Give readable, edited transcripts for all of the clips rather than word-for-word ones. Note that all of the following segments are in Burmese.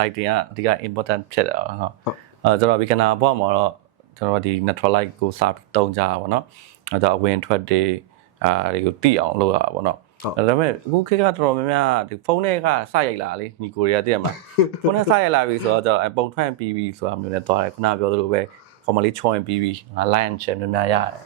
lighting ကအဓိက important ဖြစ်တယ်ဟုတ်ကျွန်တော် beginner ဘောမှာတော့ကျွန်တော်ဒီ natural light ကိုစတုံးကြတာပေါ့နော်အဲ့တော့အဝင်ထွက်တွေတွေကိုတိအောင်လုပ်ရတာပေါ့နော်ဒါပေမဲ့အခုခေတ်ကတော်တော်များများဒီဖုန်းထဲကစရိုက်လာလေညီကိုတွေကသိရမှာဖုန်းထဲစရိုက်လာပြီဆိုတော့ပုံထွက်ပြီးပြီဆိုတာမျိုးနဲ့သွားတယ်ခုနပြောသလိုပဲ formally ချောရင်ပြီးပြီငါ line and share များများရတယ်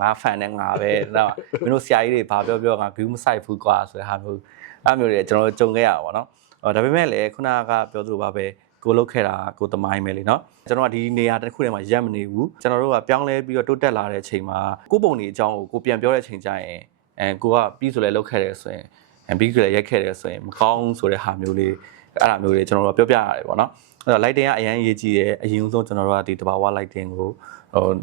ငါ fan နဲ့ငါပဲဒါမင်းတို့ဆရာကြီးတွေဘာပြောငါ view မဆိုင်ဘူးကွာဆိုတဲ့ဟာမျိုးအဲ့မျိုးတွေကျွန်တော်တို့ကြုံခဲ့ရပါတော့ဒါပေမဲ့လည်းခုနကပြောသလိုပါပဲကိုလုတ်ခဲ့တာကိုတမိုင်းပဲလေနော်ကျွန်တော်ကဒီနေရာတစ်ခုထဲမှာရက်မနေဘူးကျွန်တော်တို့ကပြောင်းလဲပြီးတော့တိုးတက်လာတဲ့အချိန်မှာကိုပုံနေအကြောင်းကိုပြန်ပြောတဲ့အချိန်ကျရင်ကိုကပြီးဆိုလဲလုတ်ခဲ့တယ်ဆိုရင်ပြီးဆိုလဲရက်ခဲ့တယ်ဆိုရင်မကောင်းဆိုတဲ့ဟာမျိုးလေးအဲ့ဒါမျိုးတွေကျွန်တော်တို့ပြောပြရတယ်ပေါ့နော်အဲ့တော့ lighting ကအရင်ရေးကြည့်တယ်အရင်ဆုံးကျွန်တော်တို့ကဒီတဘာဝ lighting ကိ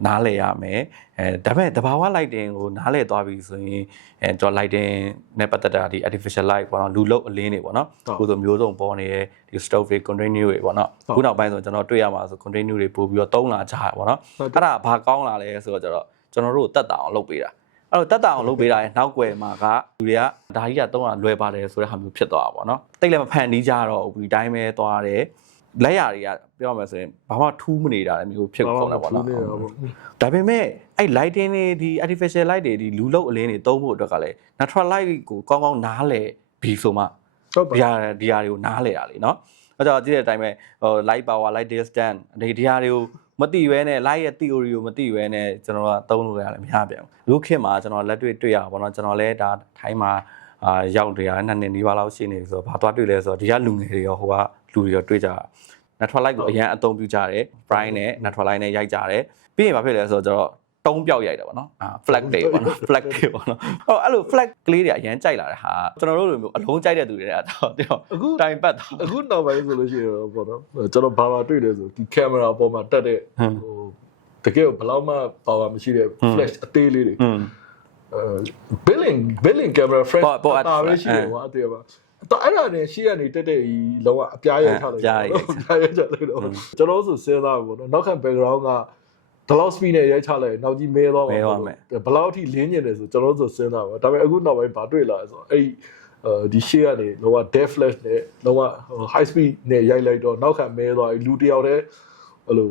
ုနားလည်ရမယ်ဒါပေမဲ့တဘာဝ lighting ကိုနားလည်သွားပြီဆိုရင်ကျွန်တော် lighting နဲ့ပတ်သက်တာဒီ artificial light ပေါ့နော်လူလုတ်အလင်းတွေပေါ့နော်ကိုဆိုမျိုးစုံပေါ်နေတဲ့ဒီ stove တွေ continue တွေပေါ့နော်ခုနောက်ပိုင်းဆိုကျွန်တော်တွေ့ရမှာဆို continue တွေပို့ပြီးတော့သုံးလာကြရပေါ့နော်အဲ့ဒါဘာကောင်းလာလဲဆိုတော့ကျွန်တော်တို့တက်တာအောင်လုပ်ပေးတာအဲ့တော့တက်တာအောင်လုပ်ပေးတာရဲ့နောက်ွယ်မှာကလူတွေကဒါကြီးကသုံးတာလွယ်ပါတယ်ဆိုတဲ့ဟာမျိုးဖြစ်သွားတာပေါ့နော်တိတ်လည်းမဖန်တီးကြတော့ဘူးဒီတိုင်းပဲသွားတယ်လက်ရတွေကပြောမှဆိုရင်ဘာမှထူးမနေတာလည်းမျိုးဖြစ်ကုန်တာပေါ့နော်ဒါပေမဲ့အဲ့ lighting တွေဒီ artificial light တွေဒီလူလုတ်အလင်းတွေသုံးဖို့အတွက်ကလည်း natural light ကိုကောင်းကောင်းနားလည်ပြီးဆိုမှဒီဟာတွေကိုနားလည်တာလေနော်အဲ့တော့ကြည့်တဲ့အတိုင်းပဲlight power light distance ဒီဟာတွေကိုမသိရဲနဲ့ light ရဲ့ theory ကိုမသိရဲနဲ့ကျွန်တော်ကသုံးလို့ရတယ်မရပြန်ဘူးအခုခေတ်မှာကျွန်တော်လက်တွေ့ရပါတော့ကျွန်တော်လည်းဒါထိုင်းမှာရောက်တယ်2နှစ်နီးပါးလောက်ရှိနေပြီဆိုတော့ဘာသွားတွေ့လဲဆိုတော့ဒီကလူငယ်တွေရောဟိုကလူတွေရောတွေ့ကြတာ natural light ကိုအရင်အသုံးပြုကြတယ် bright နဲ့ natural light နဲ့ရိုက်ကြတယ်ပြီးရင်ဘာဖြစ်လဲဆိုတော့တုံးပြောက်ရိုက်တယ်ပေါ့နော်flag တွေပေါ့နော် flag တွေပေါ့နော်အဲ့လို flag ကလေးတွေအရင်ကြိုက်လာတဲ့ဟာကျွန်တော်တို့လိုမျိုးအလုံးကြိုက်တဲ့သူတွေကတော့အခုတိုင်ပတ်တော့အခုနောက်ပိုင်းဆိုလို့ရှိရင်ပေါ့နော်ကျွန်တော်ဘာတွေ့လဲဆိုဒီ camera ပေါ်မှာတက်တဲ့ဟိုတကယ်ဘယ်လောက်မှ power မရှိတဲ့ flash အသေးလေးတွေbilling camera friend တာပဲရှိတယ်ကွာအသေးပါတော့အဲ့ဒါနဲ့ရှေ့ကနေတက်တဲ့လောကအပြားရိုက်ထားတယ်ကျွန်တော်ဆိုစဉ်းစားပါတော့နောက်ခံ background ကဒီလောက် speed နဲ့ရိုက်ချလိုက်နောက်ကြီးမဲသွားပါမယ်ဘယ်လောက်ထိလင်းနေတယ်ဆိုကျွန်တော်ဆိုစဉ်းစားပါဒါပေမဲ့အခုနောက်ပိုင်းဘာတွေ့လာလဲဆိုတော့အဲ့ဒီရှေ့ကနေလောက death flash နဲ့လောက high speed နဲ့ရိုက်လိုက်တော့နောက်ခံမဲသွားလူတယောက်တည်းအဲ့လို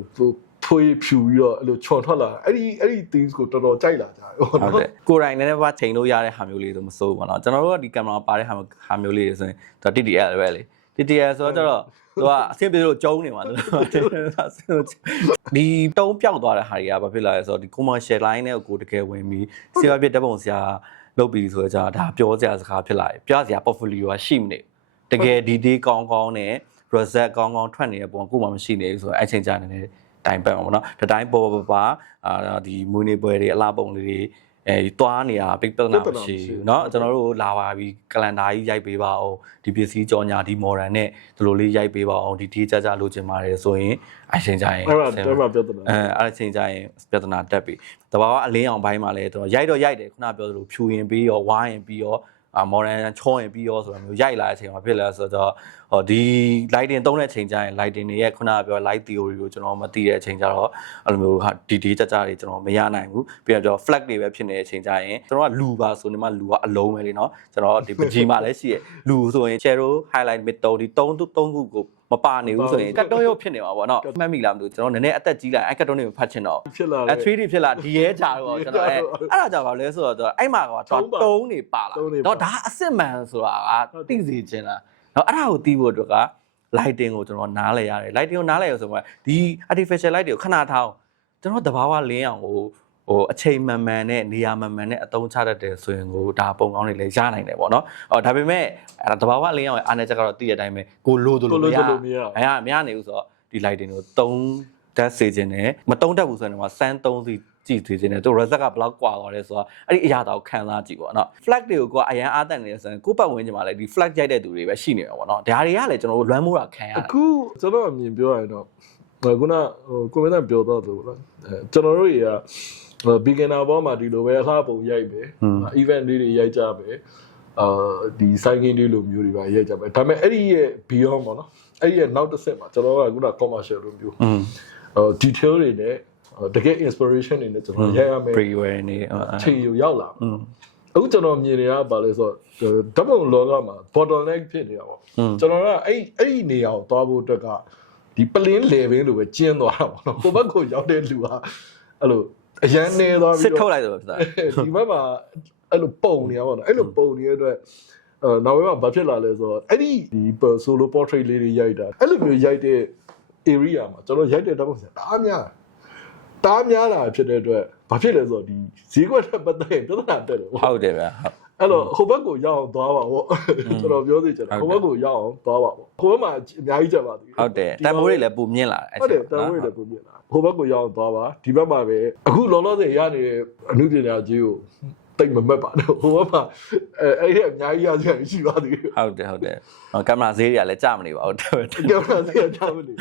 ဖွေးဖြူပြီးတော့အဲ့လိုချွန်ထွက်လာအဲ့ဒီ things ကိုတော်တော်ကြိုက်လာကြတယ်ဟုတ်တယ်ကိုယ်တိုင်လည်းပါချိန်လို့ရတဲ့ဟာမျိုးလေးဆိုမစိုးဘူးပေါ့နော်ကျွန်တော်တို့ကဒီကင်မရာပါတဲ့ဟာမျိုးလေးတွေဆိုရင်သူ TTL ပဲလေ TTL ဆိုတော့သူကအဆင်ပြေလို့ကျုံနေမှာဒီတုံးပြောက်သွားတဲ့ဟာတွေကဘာဖြစ်လာလဲဆိုတော့ဒီ commercial line နဲ့ကိုတကယ်ဝင်ပြီးစီးပွားဖြစ်ဓာတ်ပုံဆရာလုပ်ပြီးဆိုတော့ဒါပြောစရာစကားဖြစ်လာတယ်ပြောစရာ portfolio ကရှိမနေတကယ် detail ကောင်းနဲ့ result ကောင်းထွက်နေတဲ့ပုံကကိုမှမရှိနေဘူးဆိုတော့အချိန်ကြာနေတယ်တိုင်ပတ်မှာပေါ့နော်တတိုင်းပေါ်ပါဒီမွေးနေပွဲတွေအလားပုံလေးတွေသွားနေတာပိတ်ပနာမရှိဘူးเนาะကျွန်တော်တို့လာပါပြီကလန်ဒါကြီးရိုက်ပေးပါအောင်ဒီပစ္စည်းကြော်ညာဒီ modern နဲ့ဒီလိုလေးရိုက်ပေးပါအောင်ဒီကြကြလိုချင်ပါတယ်ဆိုရင်အချိန်ကြာရင်အဲ့ဒါပြဿနာအဲ့ချိန်ကြာရင်ပြဿနာတက်ပြီတဘာကအလင်းအောင်ပိုင်းမှာလဲတော့ရိုက်တယ်ခုနပြောသလိုဖြူရင်ပြီးရောဝိုင်းရင်ပြီးရောmodern ချောရင်ပြီးရောဆိုတော့မျိုးရိုက်လာတဲ့အချိန်မှာဖြစ်လဲဆိုတော့ဒီ lighting သုံးတဲ့အချိန်ကျရင် lighting တွေရဲ့ခုနကပြော light theory ကိုကျွန်တော်မသိတဲ့အချိန်ကျတော့အဲ့လိုမျိုးဒီကြကြတွေကျွန်တော်မရနိုင်ဘူးပြီးတော့ flag တွေပဲဖြစ်နေတဲ့အချိန်ကျရင်ကျွန်တော်ကလူပါဆိုနေမှလူကအလုံးပဲလေနော်ကျွန်တော်ဒီပကြီးမှာလည်းရှိရလူဆိုရင် shadow highlight mid ဒီ3ခုကိုမပါနေဘူးဆိုရင်ကတ်တုံးရုပ်ဖြစ်နေမှာပေါ့နော်မှတ်မိလားမသိဘူးကျွန်တော်နည်းနည်းအသက်ကြီးလာအဲ့ကတ်တုံးတွေကိုဖတ်ချင်တော့ဖြစ်လာတယ် 3D ဖြစ်လာဒီရဲကြတော့ကျွန်တော်အဲ့ဒါကြောင့်ဘာလဲဆိုတော့အဲ့မှာကတော့တုံးတွေပါလာတော့ဒါအစစ်မှန်ဆိုတာကသိစေချင်လားနော်အဲ့ဒါကိုသိဖို့အတွက်က lighting ကိုကျွန်တော်နားလဲရတယ် lighting ကိုနားလဲရဆိုမှဒီ artificial light တွေကိုခဏထားအောင်ကျွန်တော်တဘာဝလင်းအောင်ကိုအချိန်မှန်မှန်နဲ့နေရာမှန်မှန်နဲ့အသုံးချတတ်တယ်ဆိုရင်ကိုဒါပုံကောင်းတွေလည်းရနိုင်တယ်ပေါ့နော်ဒါပေမဲ့အဲ့ဒါတဘာဝလင်းအောင်ရဲ့အားနည်းချက်ကတော့သိတဲ့အတိုင်းပဲကိုလိုသလိုမရမရနိုင်ဘူးဆိုတော့ဒီ lighting ကိုသုံးတတ်စေခြင်းနဲ့မသုံးတတ်ဘူးဆိုရင်တော့စမ်းသုံးစီကြည့်သေးတယ်သူ result ကဘယ်လောက်ကွာသွားလဲဆိုတော့အဲ့ဒီအရာတော်ခံစားကြည့်ပေါ့နော် flag တွေကိုအရန်အားတန်နေဆိုရင်ကိုပတ်ဝန်းကျင်မှာလည်းဒီ flag ရိုက်တဲ့သူတွေပဲရှိနေမှာပေါ့နော်ဒါတွေကလည်းကျွန်တော်တို့လွမ်းမိုးတာခံရတယ်အခုကျွန်တော်အမြင်ပြောရရင်တော့ခုနကိုမင်းသားပြောတော့လို့လားကျွန်တော်တို့တွေကbeginner ဘောမှာဒီလိုပဲအလှပုံရိုက်မယ် event လေးတွေရိုက်ကြမယ်ဒီ cycling လေးလိုမျိုးတွေပါရိုက်ကြမယ်ဒါပေမဲ့အဲ့ဒီရဲ့ beyond ပေါ့နော်အဲ့ဒီရဲ့နောက်တစ်ဆင့်မှာကျွန်တော်ကခုန commercial လိုမျိုးdetail တွေနဲ့တကယ် inspiration တွေနဲ့ကျွန်တော်ရိုက်ရမယ် pre-wear နေချိန်ရောက်လာ အခုကျွန်တော်မြင်နေရပါလဲဆိုတော့ဓာတ်ပုံလောကမှာ bottleneck ဖြစ်နေတာပေါ့ကျွန်တော်ကအဲ့ဒီနေရာကိုသွားဖို့အတွက်ကဒီပလင်းလေပင်လိုပဲကျင်းသွားတာပေါ့နော်ကိုဘက်ကိုရောက်တဲ့လူဟာအဲ့လိုအရန်နေသွားပြီးစစ်ထုတ်လိုက်ဆိုဖြစ်တာဒီဘက်မှာအဲ့လိုပုံနေရပါတော့အဲ့လိုပုံနေတဲ့အတွက်နောက်ပိုင်းမှာဘာဖြစ်လာလဲဆိုတော့အဲ့ဒီ solo portrait လေးတွေရိုက်တာအဲ့လိုမျိုးရိုက်တဲ့ area မှာကျွန်တော်ရိုက်တဲ့ဓာတ်ပုံစံတအားများတာဖြစ်တဲ့အတွက်ဘာဖြစ်လဲဆိုတော့ဒီဈေးကွက်နဲ့ပတ်သက်ရင်ပြဿနာတက်တယ်ဟုတ်တယ်ဗျာအဲ့တော့ဟိုဘက်ကိုရောက်အောင်သွားပါပေါ့ကျွန်တော်ပြောစီချင်တယ်ဟိုဘက်ကိုရောက်အောင်သွားပါပေါ့ဟိုဘက်မှာအများကြီးကြပါသေးတယ်ဟုတ်တယ်တန်ဖိုးတွေလည်းပုံမြင့်လာတယ်ဟုတ်တယ်တန်ဖိုးတွေလည်းပုံမြင့်လာဟိုဘက်ကိုရောက်အောင်သွားပါဒီဘက်မှာပဲအခုလောလောဆယ်ရနေတဲ့အမှုပညာကြီးကိုတိတ်မမက်ပါတော့ဟိုဘက်မှာအဲ့ဒီအများကြီးရစရာရှိပါသေးတယ်ဟုတ်တယ်ကင်မရာဈေးတွေကလည်းကြာမနေပါဘူးကင်မရာဈေးကကြာမနေ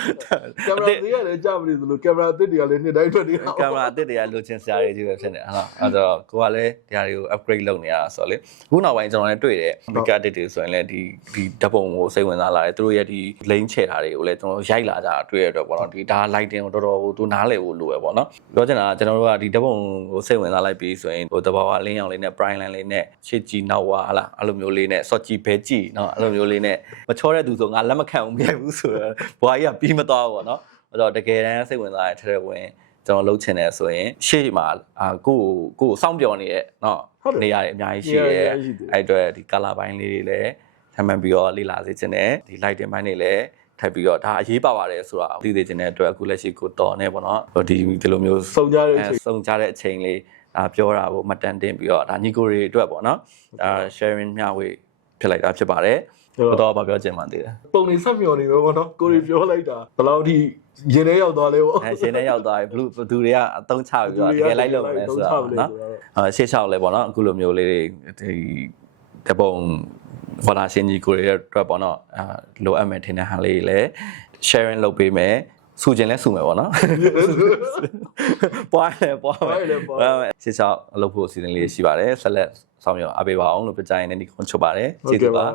ကင်မရာဈေးကလည်းကြာမနေဆိုလို့ကင်မရာအသစ်တွေကလည်းနှစ်တိုင်းထွက်နေတာကင်မရာအသစ်တွေကလိုချင်စရာတွေကြီးပဲဖြစ်နေဟုတ်အဲ့တော့ကိုကလည်းဒီဟာတွေကို upgrade လုပ်နေရတာဆိုတော့လေအခုနောက်ပိုင်းကျွန်တော်လည်းတွေ့တယ် big edit တွေဆိုရင်လည်းဒီဓာတ်ပုံကိုစိတ်ဝင်စားလာတယ်သူတို့ရဲ့ဒီ lane ချဲတာတွေကိုလည်းကျွန်တော်ရိုက်လာကြတာတွေ့ရတော့ပေါ့နော်ဒီဒါ lighting ကိုတော်တော်သူနားလည်ဖို့လိုပဲပေါ့နော်ပြောချင်တာကကျွန်တော်တို့ကဒီဓာတ်ပုံကိုစိတ်ဝင်စားလိုက်ပြီးဆိုရင်ဟိုတဘာဝလင်းအောင်လေးနဲ့ prime line လေးနဲ့ရှစ်ကြီးနောက်ဝါဟလားအဲ့လိုမျိုးလေးနဲ့ short ကြီးဘဲကြီးနော်အဲ့လိုမျိုးလေးနဲ့မချောတဲ့သူဆိုငါလက်မခံဘူးမရိုက်ဘူးဆိုတော့ဘွားကြီးကပြီးမသွားဘူးပေါ့နော်အဲ့တော့တကယ်တမ်းစိတ်ဝင်စားတဲ့ထဲဝင်ကျွန်တော်လှုပ်ချင်တယ်ဆိုရင်ရှေ့မှာကိုစောင့်ပြောနေရဲ့နော်နေရာတွေအများကြီးရှိရဲအဲ့အတွက်ဒီ color ပိုင်းလေးတွေလည်းထပ်မံပြီးတော့လေ့လာစေချင်တယ်ဒီ lighting ပိုင်းတွေလည်းထပ်ပြီးတော့ဒါအရေးပါပါတယ်ဆိုတာသိစေချင်တဲ့အတွက်အခုလက်ရှိကိုတော်နေပေါ့နော်ဒီလိုမျိုးစုံကြတဲ့အချိန်လေးပြောတာကိုမှတ်တမ်းတင်ပြီးတော့ဒါညီကိုတွေအတွက်ပေါ့နော်sharing မျှဝေဖြစ်လိုက်တာဖြစ်ပါတယ်တော့ဘာပြောချင်မှသေးတယ်ပုံနေဆက်မျောနေပဲပေါ့နော်ကိုရီပြောလိုက်တာဘယ်လောက်ထိရင်ထဲရောက်သွားလဲပေါ့ရင်ထဲရောက်သွားပြီဘသူတွေကအသုံးချပြီးတော့တကယ်လိုက်လို့မလဲဆိုတော့နော်ရှေ့လျှောက်လဲပေါ့နော်အခုလိုမျိုးလေးတွေဒီတပုံခေါ်တာရှင်ကြီးကိုရီအတွက်ပေါ့နော်လိုအပ်မယ်ထင်တဲ့ဟာလေးလည်း sharing လုပ်ပေးမယ်ဆူခြင်းလဲဆူမယ်ပေါ့နော်ပွားလဲပွားမယ်ရှေ့လျှောက်လုပ်ဖို့အစီအစဉ်လေးရှိပါတယ်ဆက်လက်ဆောင်ရွက်အားပေးပါအောင်လို့ပြကြရင်လည်းဒီကွန်ချုပ်ပါတယ်ကျေးဇူးပါ